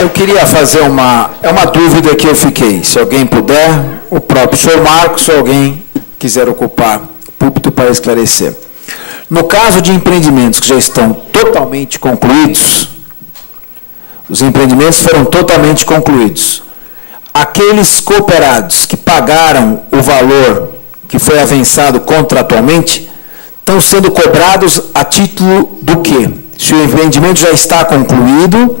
Eu queria fazer uma dúvida que eu fiquei. Se alguém puder, o próprio senhor Marcos, se alguém quiser ocupar o púlpito para esclarecer. No caso de empreendimentos que já estão totalmente concluídos, os empreendimentos foram totalmente concluídos. Aqueles cooperados que pagaram o valor que foi avançado contratualmente, estão sendo cobrados a título do quê? Se o empreendimento já está concluído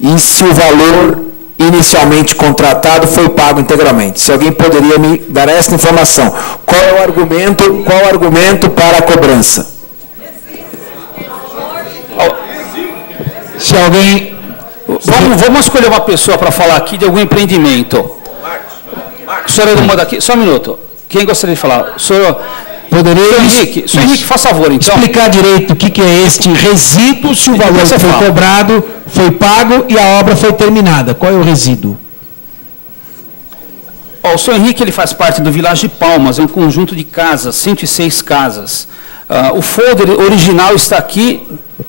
e se o valor inicialmente contratado foi pago integralmente. Se alguém poderia me dar essa informação. Qual é o argumento para a cobrança? Se alguém... Vamos escolher uma pessoa para falar aqui de algum empreendimento. O senhor é do modo aqui? Só um minuto. Quem gostaria de falar? O senhor... Poderia... Henrique, faça favor, então. Explicar direito o que é este resíduo, se o valor que foi cobrado foi pago e a obra foi terminada. Qual é o resíduo? O senhor Henrique ele faz parte do Village Palmas, é um conjunto de casas, 106 casas. O folder original está aqui,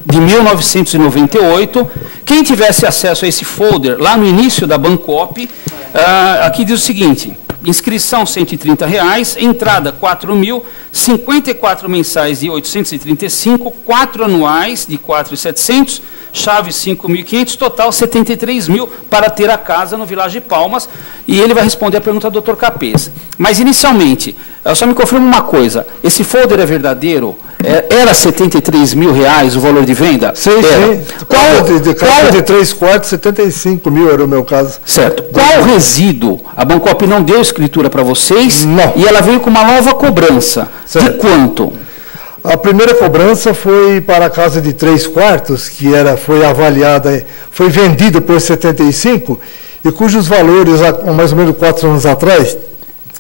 de 1998. Quem tivesse acesso a esse folder, lá no início da Bancop, aqui diz o seguinte... Inscrição R$ 130, entrada R$ 4.000, 54 mensais de 835, 4 anuais de 4.700, chave 5.500, total 73.000 para ter a casa no Village Palmas. E ele vai responder a pergunta do Dr. Capês. Mas, inicialmente, só me confirma uma coisa, esse folder é verdadeiro? Era R$ 73.000 o valor de venda? Sim, sim. Casa de 3 quartos, 75 mil era o meu caso. Certo. Qual o resíduo? A Bancop não deu escritura para vocês? Não. E ela veio com uma nova cobrança. Certo. De quanto? A primeira cobrança foi para a casa de 3 quartos, que foi avaliada, foi vendida por 75, e cujos valores, há mais ou menos 4 anos atrás,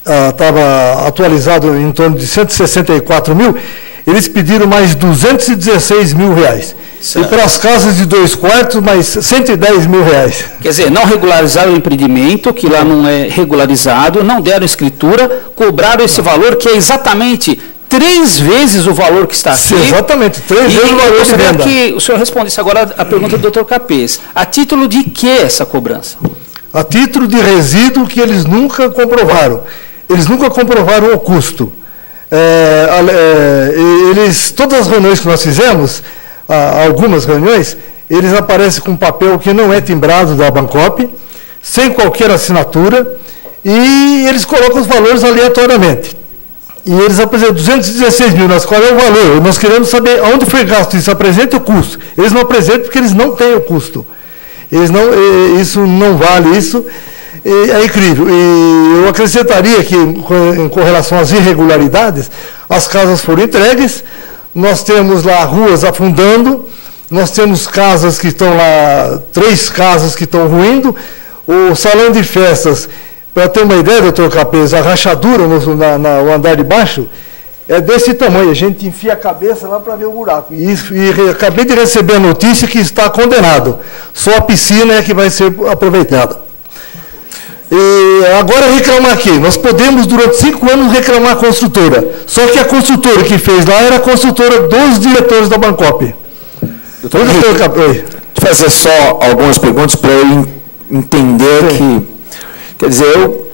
estava atualizado em torno de 164 mil, eles pediram mais 216 mil reais. Certo. E para as casas de 2 quartos, mais 110 mil reais. Quer dizer, não regularizaram o empreendimento, que lá não é regularizado, não deram escritura, cobraram esse valor, que é exatamente 3 vezes o valor que está aqui. Sim, exatamente, 3 vezes o valor de venda. Que o senhor respondesse agora a pergunta do Dr. Capês. A título de que essa cobrança? A título de resíduo que eles nunca comprovaram. Eles nunca comprovaram o custo. Todas as reuniões que nós fizemos, algumas reuniões, eles aparecem com papel que não é timbrado da Bancop, sem qualquer assinatura, e eles colocam os valores aleatoriamente. E eles apresentam 216 mil, mas qual é o valor? Nós queremos saber onde foi gasto isso, apresenta o custo. Eles não apresentam porque eles não têm o custo. Isso não vale isso. É incrível. E eu acrescentaria que, com relação às irregularidades, as casas foram entregues, nós temos lá ruas afundando, nós temos casas que estão lá, 3 casas que estão ruindo, o salão de festas, para ter uma ideia, doutor Capês, a rachadura no andar de baixo é desse tamanho, a gente enfia a cabeça lá para ver o buraco. E acabei de receber a notícia que está condenado, só a piscina é que vai ser aproveitada. E agora reclamar aqui, nós podemos durante 5 anos reclamar a construtora, só que a construtora que fez lá era a construtora dos diretores da Bancop. Doutor Henrique, fazer só algumas perguntas para eu entender. Sim. Que, quer dizer, eu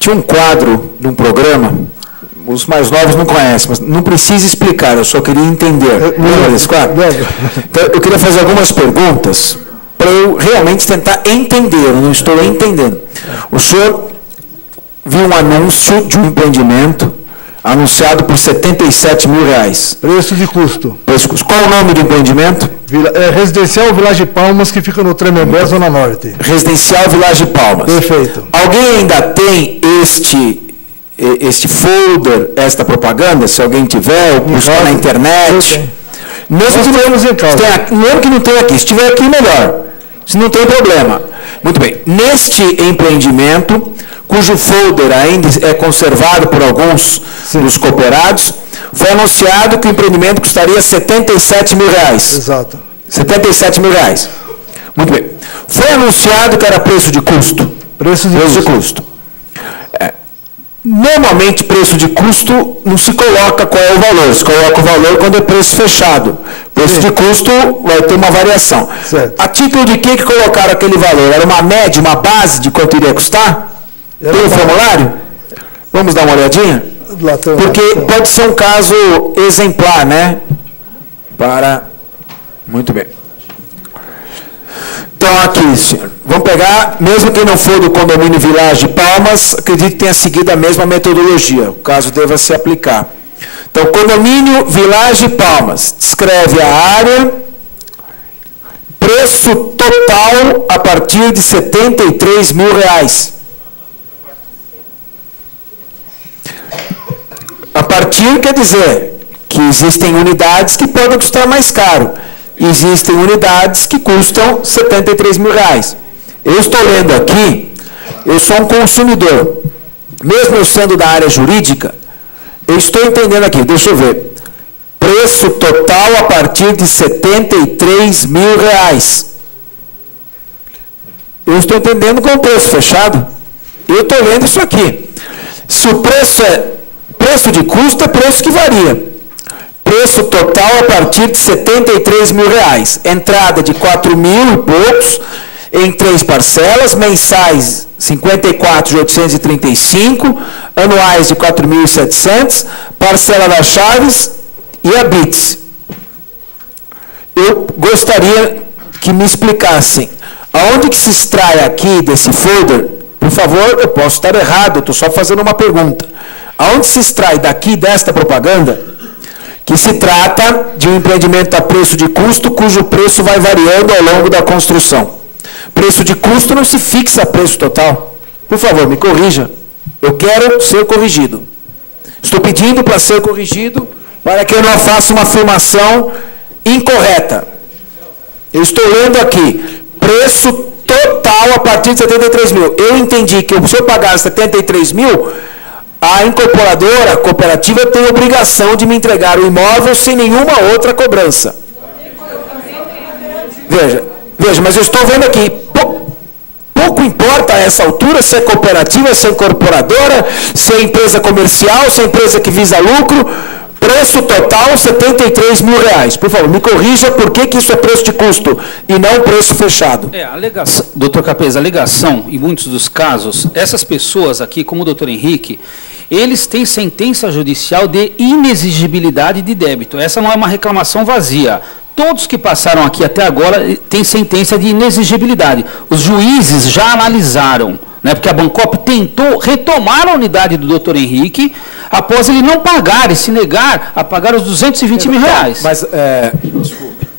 tinha um quadro de um programa, os mais novos não conhecem, mas não precisa explicar, eu só queria entender. Lembra desse quadro? Então, eu queria fazer algumas perguntas para eu realmente tentar entender, eu não estou entendendo. O senhor viu um anúncio de um empreendimento anunciado por 77 mil reais. Preço de custo. Qual o nome do empreendimento? Residencial Village Palmas, que fica no Tremembé, Zona Norte. Residencial Village Palmas. Perfeito. Alguém ainda tem este folder, esta propaganda? Se alguém tiver, ou buscar na internet. Mesmo que não, em casa. Mesmo que não tenha aqui. Se tiver aqui, melhor. Se não tem problema. Muito bem. Neste empreendimento, cujo folder ainda é conservado por alguns dos cooperados, foi anunciado que o empreendimento custaria 77 mil reais. Exato. 77 mil reais. Muito bem. Foi anunciado que era preço de custo. Preço de custo. Normalmente, preço de custo não se coloca qual é o valor, se coloca o valor quando é preço fechado. Preço de custo vai ter uma variação. Certo. A título de que colocaram aquele valor? Era uma média, uma base de quanto iria custar? Tem um formulário? Vamos dar uma olhadinha? Porque pode ser um caso exemplar, né? Muito bem. Então, aqui, senhor. Vamos pegar, mesmo quem não for do condomínio Village de Palmas, acredito que tenha seguido a mesma metodologia. O caso deva se aplicar. Então, condomínio Village de Palmas. Descreve a área. Preço total a partir de R$ 73 mil. A partir quer dizer que existem unidades que podem custar mais caro. Existem unidades que custam R$ 73 mil. Eu estou lendo aqui, eu sou um consumidor. Mesmo eu sendo da área jurídica, eu estou entendendo aqui, deixa eu ver. Preço total a partir de R$ 73 mil. Eu estou entendendo com o preço fechado. Eu estou lendo isso aqui. Se o preço é preço de custo, é preço que varia. Preço total a partir de R$ 73 mil. Entrada de 4 mil e poucos, em 3 parcelas, mensais 54.835, anuais de 4.700, parcela das chaves e a BITS. Eu gostaria que me explicassem aonde que se extrai aqui desse folder. Por favor, eu posso estar errado, eu estou só fazendo uma pergunta. Aonde se extrai daqui desta propaganda que se trata de um empreendimento a preço de custo, cujo preço vai variando ao longo da construção. Preço de custo não se fixa a preço total. Por favor, me corrija. Eu quero ser corrigido. Estou pedindo para ser corrigido para que eu não faça uma afirmação incorreta. Eu estou lendo aqui, preço total a partir de 73 mil. Eu entendi que se eu pagar 73 mil, a incorporadora, a cooperativa, tem a obrigação de me entregar o imóvel sem nenhuma outra cobrança. Veja, mas eu estou vendo aqui, pouco importa a essa altura se é cooperativa, se é incorporadora, se é empresa comercial, se é empresa que visa lucro, preço total R$ 73 mil. Por favor, me corrija por que isso é preço de custo e não preço fechado. A alegação, doutor Capês, a alegação, em muitos dos casos, essas pessoas aqui, como o doutor Henrique, eles têm sentença judicial de inexigibilidade de débito. Essa não é uma reclamação vazia. Todos que passaram aqui até agora têm sentença de inexigibilidade. Os juízes já analisaram, né, porque a Bancop tentou retomar a unidade do doutor Henrique após ele não pagar e se negar a pagar os 220 mil reais.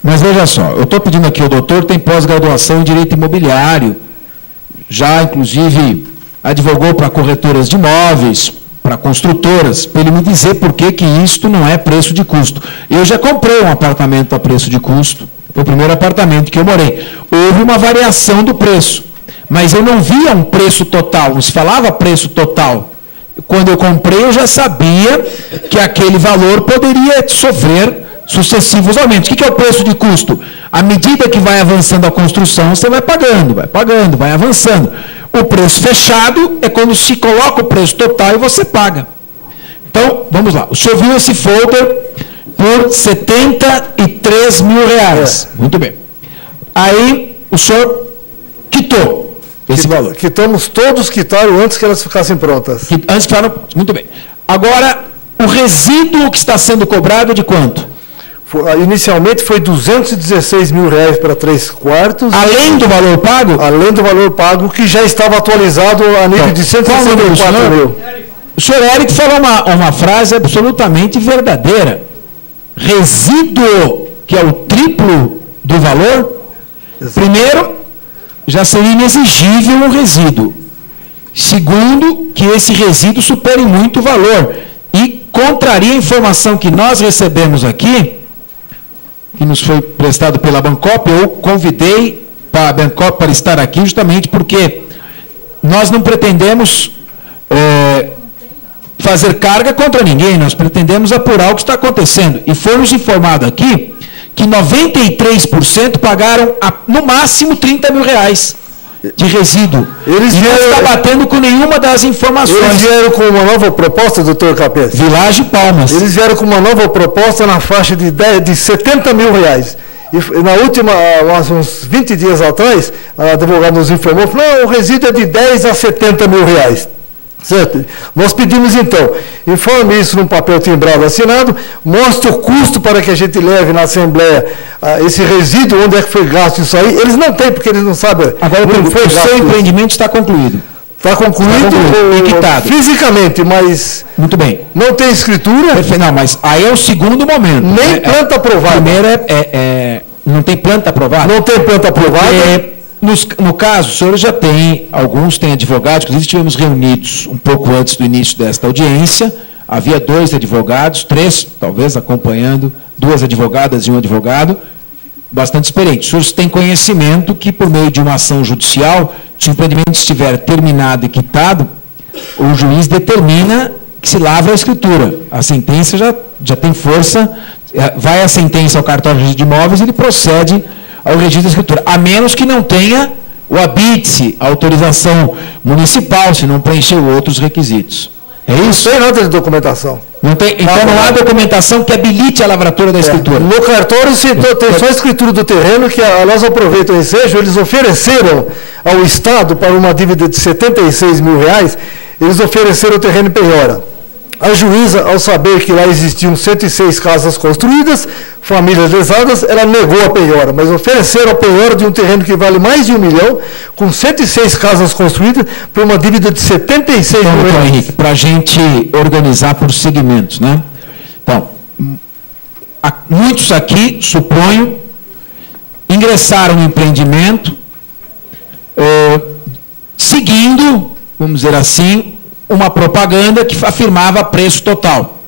Mas veja só, eu estou pedindo aqui, o doutor tem pós-graduação em Direito Imobiliário, já inclusive advogou para corretoras de imóveis, para construtoras, para ele me dizer por que isto não é preço de custo. Eu já comprei um apartamento a preço de custo, foi o primeiro apartamento que eu morei. Houve uma variação do preço, mas eu não via um preço total, não se falava preço total. Quando eu comprei, eu já sabia que aquele valor poderia sofrer sucessivos aumentos. O que é o preço de custo? À medida que vai avançando a construção, você vai pagando, vai avançando. O preço fechado é quando se coloca o preço total e você paga. Então, vamos lá. O senhor viu esse folder por R$ 73 mil. Muito bem. Aí, o senhor quitou esse valor. Todos quitaram antes que elas ficassem prontas. Antes que ficaram. Muito bem. Agora, o resíduo que está sendo cobrado é de quanto? Inicialmente foi R$ 216 mil para 3 quartos. Além do valor pago? Além do valor pago, que já estava atualizado a nível de 164 mil. O senhor Érico falou uma frase absolutamente verdadeira. Resíduo, que é o triplo do valor, primeiro, já seria inexigível um resíduo. Segundo, que esse resíduo supere muito o valor. E contraria a informação que nós recebemos aqui, que nos foi prestado pela Bancop. Eu convidei a Bancop para estar aqui justamente porque nós não pretendemos fazer carga contra ninguém, nós pretendemos apurar o que está acontecendo. E fomos informados aqui que 93% pagaram no máximo R$ 30 mil. de resíduo. Eles não está batendo com nenhuma das informações. Eles vieram com uma nova proposta, doutor Capês? Village Palmas. Eles vieram com uma nova proposta na faixa de 70 mil reais. E na última, uns 20 dias atrás, a advogada nos informou, falou, não, o resíduo é de 10 a 70 mil reais. Certo? Nós pedimos então, informe isso num papel timbrado assinado, mostre o custo para que a gente leve na Assembleia esse resíduo, onde é que foi gasto isso aí. Eles não têm, porque eles não sabem. Agora, o seu empreendimento está concluído. Está concluído, quitado. Fisicamente, mas muito bem. Não tem escritura. Perfeito. Não, mas aí é o segundo momento. Nem planta aprovada. Primeiro não tem planta aprovada? Não tem planta aprovada. No caso, o senhor já tem, alguns têm advogados, inclusive estivemos reunidos um pouco antes do início desta audiência, havia 2 advogados, 3 talvez acompanhando, 2 advogadas e um advogado, bastante experiente. Os senhores têm conhecimento que por meio de uma ação judicial, se o empreendimento estiver terminado e quitado, o juiz determina que se lavra a escritura. A sentença já tem força, vai a sentença ao cartório de imóveis e ele procede ao registro da escritura, a menos que não tenha o habite, a autorização municipal, se não preencheu outros requisitos. É isso? Não tem nada de documentação. Não tem, então não há documentação que habilite a lavratura da escritura. No cartório tem só a escritura do terreno, que nós aproveitamos o ensejo, eles ofereceram ao Estado, para uma dívida de 76 mil reais, eles ofereceram o terreno em penhora. A juíza, ao saber que lá existiam 106 casas construídas, famílias lesadas, ela negou a penhora, mas ofereceram a penhora de um terreno que vale mais de 1 milhão, com 106 casas construídas, por uma dívida de 76 mil reais. Henrique, para a gente organizar por segmentos, né? Então, muitos aqui, suponho, ingressaram no empreendimento, seguindo, vamos dizer assim, uma propaganda que afirmava preço total.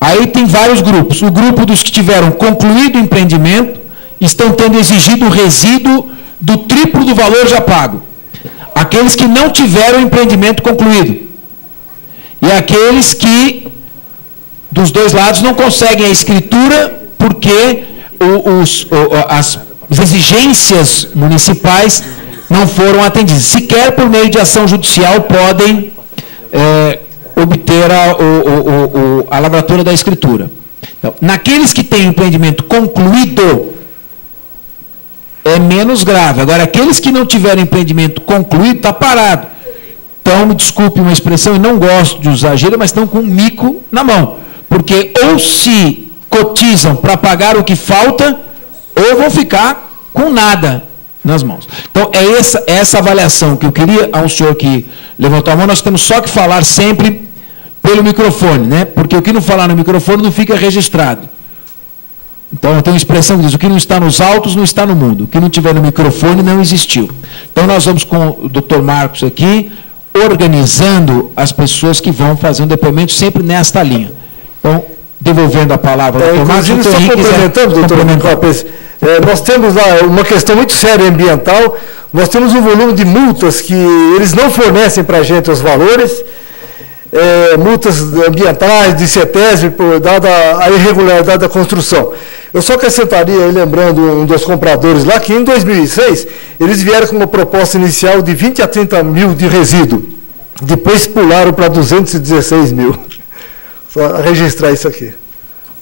Aí tem vários grupos. O grupo dos que tiveram concluído o empreendimento estão tendo exigido o resíduo do triplo do valor já pago. Aqueles que não tiveram o empreendimento concluído. E aqueles que, dos dois lados, não conseguem a escritura porque as exigências municipais não foram atendidas. Sequer por meio de ação judicial podem obter a lavratura da escritura. Então, naqueles que têm o empreendimento concluído, é menos grave. Agora, aqueles que não tiveram empreendimento concluído, está parado. Então, me desculpe uma expressão, eu não gosto de usar gíria, mas estão com um mico na mão. Porque ou se cotizam para pagar o que falta, ou vão ficar com nada nas mãos. Então, é essa avaliação que eu queria ao senhor que levantou a mão. Nós temos só que falar sempre pelo microfone, né? Porque o que não falar no microfone não fica registrado. Então, eu tenho uma expressão que diz, o que não está nos autos não está no mundo. O que não tiver no microfone não existiu. Então, nós vamos com o doutor Marcos aqui, organizando as pessoas que vão fazer um depoimento sempre nesta linha. Então, devolvendo a palavra ao doutor Marcos. Inclusive, só complementando, doutor Capês, nós temos lá uma questão muito séria ambiental, nós temos um volume de multas que eles não fornecem para a gente os valores, multas ambientais, de CETESB, dada a irregularidade da construção. Eu só acrescentaria, lembrando um dos compradores lá, que em 2006, eles vieram com uma proposta inicial de 20 a 30 mil de resíduo, depois pularam para 216 mil. Só registrar isso aqui.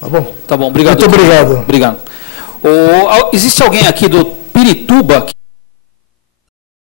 Tá bom? Tá bom, obrigado. Muito obrigado. Obrigado. Existe alguém aqui do Pirituba